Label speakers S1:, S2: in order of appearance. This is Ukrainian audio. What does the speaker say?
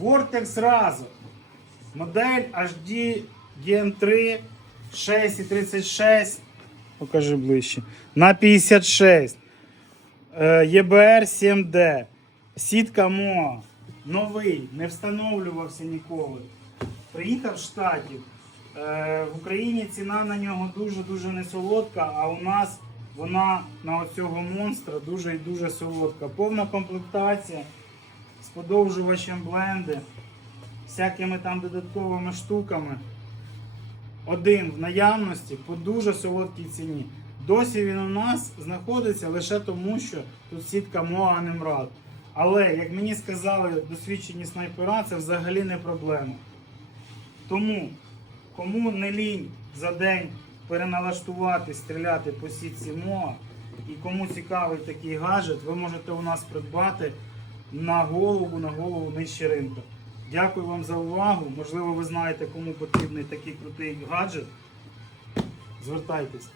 S1: Vortex разу. Модель HD GM3 6,36. Покажи ближче. На 56. Е, ЄБР 7D. Сітка МОА. Новий, не встановлювався ніколи. Приїхав з штатів. Е, В Україні ціна на нього дуже-дуже не солодка, а у нас вона на оцього монстра дуже і дуже солодка. Повна комплектація з подовжувачем бленди, всякими там додатковими штуками. Один в наявності по дуже солодкій ціні. Досі він у нас знаходиться лише тому, що тут сітка Моа Немрад. Але, як мені сказали досвідчені снайпера, це взагалі не проблема. Тому, кому не лінь за день переналаштувати, стріляти по сітці МОА, і кому цікавий такий гаджет, ви можете у нас придбати на голову, на голову нижче ринку. Дякую вам за увагу. Можливо, ви знаєте, кому потрібний такий крутий гаджет. Звертайтесь.